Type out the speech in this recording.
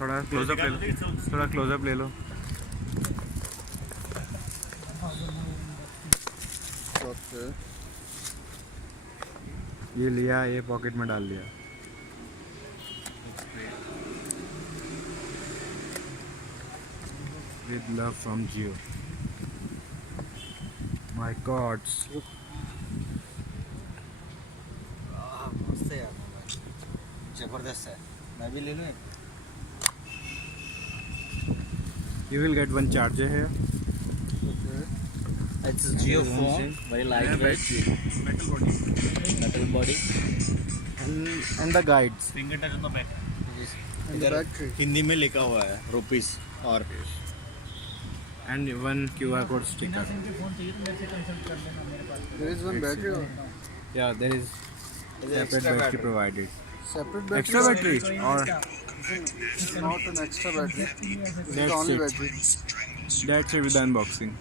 थोड़ा क्लोजअप ले लो, थोड़ा क्लोजअप ले लो। ओके, ये लिया, ये पॉकेट में डाल लिया। With love from Jio. My God. मस्त है यार मोबाइल, जबरदस्त है। मैं भी ले लूँ एक? You will get one charger here. Okay, it's Jio phone, very light weight, metal body, And the guides. Finger touch on the back. इधर बैटरी। हिंदी में लिखा हुआ है रुपीस और And one QR code sticker. Phone चाहिए तो मेरे से कंसल्ट कर लेना, मेरे पास There is one battery or Yeah, there is separate battery provided. separate battery? Extra battery or It's not an extra battery. This is the That's only it. battery. that's it with the unboxing.